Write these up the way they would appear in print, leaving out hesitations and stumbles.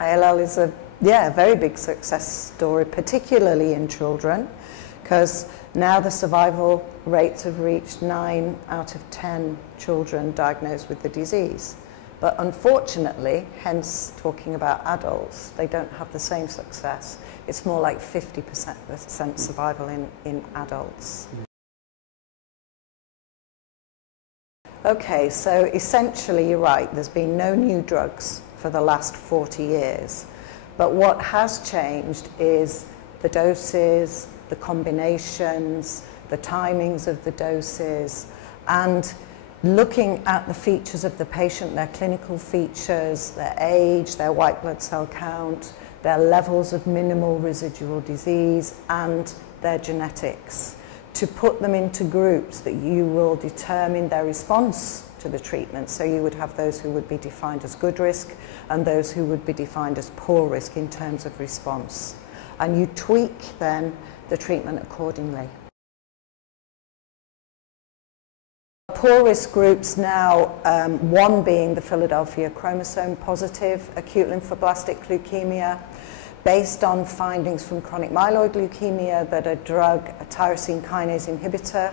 ALL is a very big success story, particularly in children, because now the survival rates have reached 9 out of 10 children diagnosed with the disease. But unfortunately, hence talking about adults, they don't have the same success. It's more like 50% survival in adults. Okay, so essentially you're right, there's been no new drugs for the last 40 years. But what has changed is the doses, the combinations, the timings of the doses, and looking at the features of the patient, their clinical features, their age, their white blood cell count, their levels of minimal residual disease, and their genetics, to put them into groups that you will determine their response to the treatment. So you would have those who would be defined as good risk and those who would be defined as poor risk in terms of response. And you tweak then the treatment accordingly. Poor risk groups now, one being the Philadelphia chromosome positive acute lymphoblastic leukemia, based on findings from chronic myeloid leukemia that a drug, a tyrosine kinase inhibitor,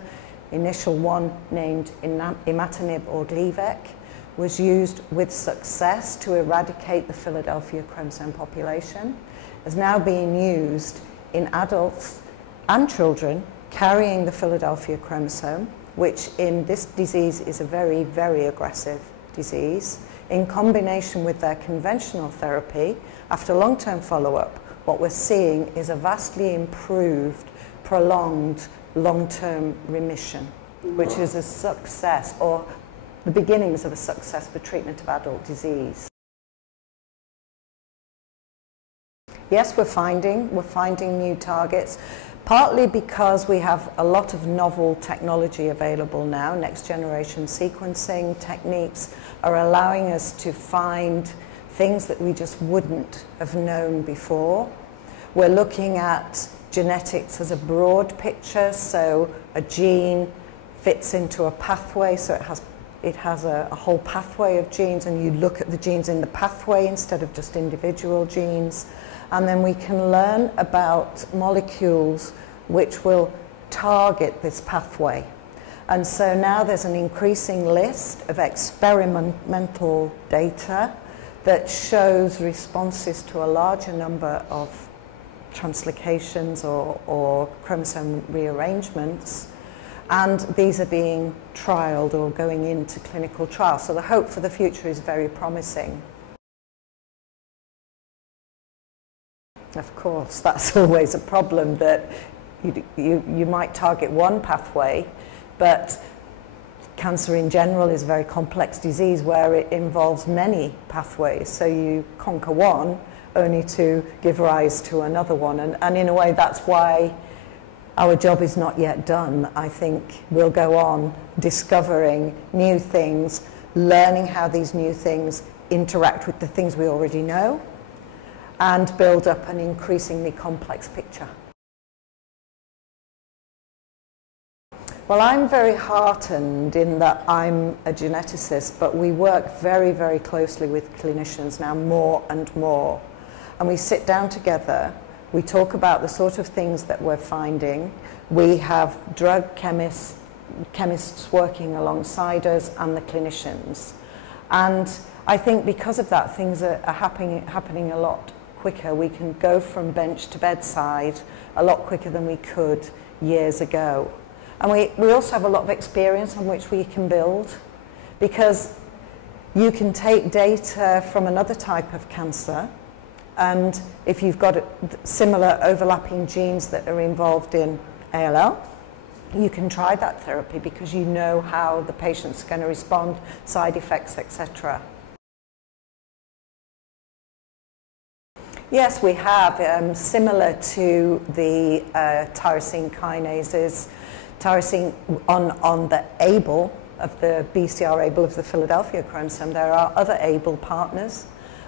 initial one named imatinib or Gleevec, was used with success to eradicate the Philadelphia chromosome population, is now being used in adults and children carrying the Philadelphia chromosome, which in this disease is a very, very aggressive disease. In combination with their conventional therapy, after long-term follow-up, what we're seeing is a vastly improved, prolonged, long-term remission, which is a success, or the beginnings of a success for treatment of adult disease. Yes, we're finding new targets, partly because we have a lot of novel technology available now. Next generation sequencing techniques are allowing us to find things that we just wouldn't have known before. We're looking at genetics as a broad picture, so a gene fits into a pathway, so it has a whole pathway of genes, and you look at the genes in the pathway instead of just individual genes. And then we can learn about molecules which will target this pathway. And so now there's an increasing list of experimental data that shows responses to a larger number of translocations or chromosome rearrangements. And these are being trialed or going into clinical trials. So the hope for the future is very promising. Of course, that's always a problem, that you might target one pathway, but cancer in general is a very complex disease where it involves many pathways. So you conquer one only to give rise to another one. And in a way, that's why our job is not yet done. I think we'll go on discovering new things, learning how these new things interact with the things we already know, and build up an increasingly complex picture. Well, I'm very heartened in that I'm a geneticist, but we work very, very closely with clinicians now, more and more. And we sit down together, we talk about the sort of things that we're finding. We have drug chemists working alongside us and the clinicians. And I think because of that, things are happening a lot quicker. We can go from bench to bedside a lot quicker than we could years ago. And we also have a lot of experience on which we can build, because you can take data from another type of cancer, and if you've got similar overlapping genes that are involved in ALL, you can try that therapy because you know how the patient's going to respond, side effects, etc. Yes, we have, similar to the tyrosine kinases, tyrosine on the ABL of the BCR ABL of the Philadelphia chromosome. There are other ABL partners,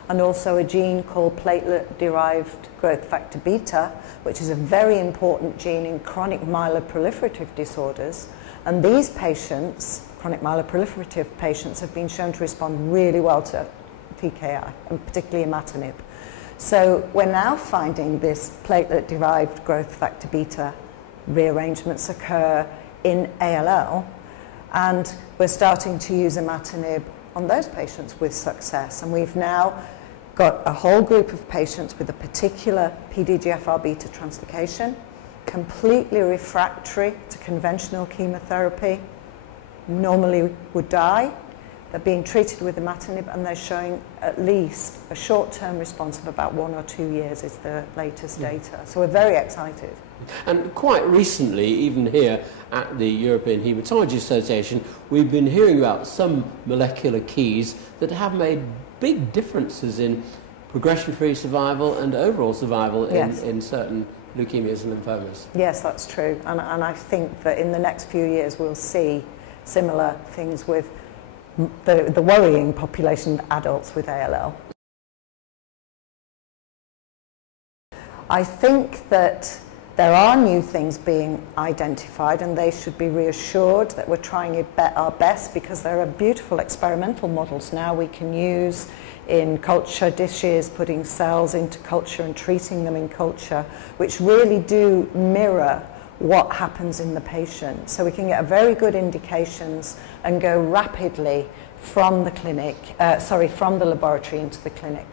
and also a gene called platelet-derived growth factor beta, which is a very important gene in chronic myeloproliferative disorders. And these patients, chronic myeloproliferative patients, have been shown to respond really well to TKI, and particularly imatinib. So we're now finding this platelet-derived growth factor beta rearrangements occur in ALL, and we're starting to use imatinib on those patients with success. And we've now got a whole group of patients with a particular PDGFR beta translocation, completely refractory to conventional chemotherapy, normally would die. They're being treated with imatinib, and they're showing at least a short-term response of about 1 or 2 years is the latest data. So we're very excited. And quite recently, even here at the European Haematology Association, we've been hearing about some molecular keys that have made big differences in progression-free survival and overall survival in certain leukemias and lymphomas. Yes, that's true. And I think that in the next few years we'll see similar things with the worrying population of adults with ALL. I think that there are new things being identified, and they should be reassured that we're trying our best, because there are beautiful experimental models now we can use in culture dishes, putting cells into culture and treating them in culture, which really do mirror what happens in the patient. So we can get very good indications and go rapidly from the clinic, from the laboratory into the clinic.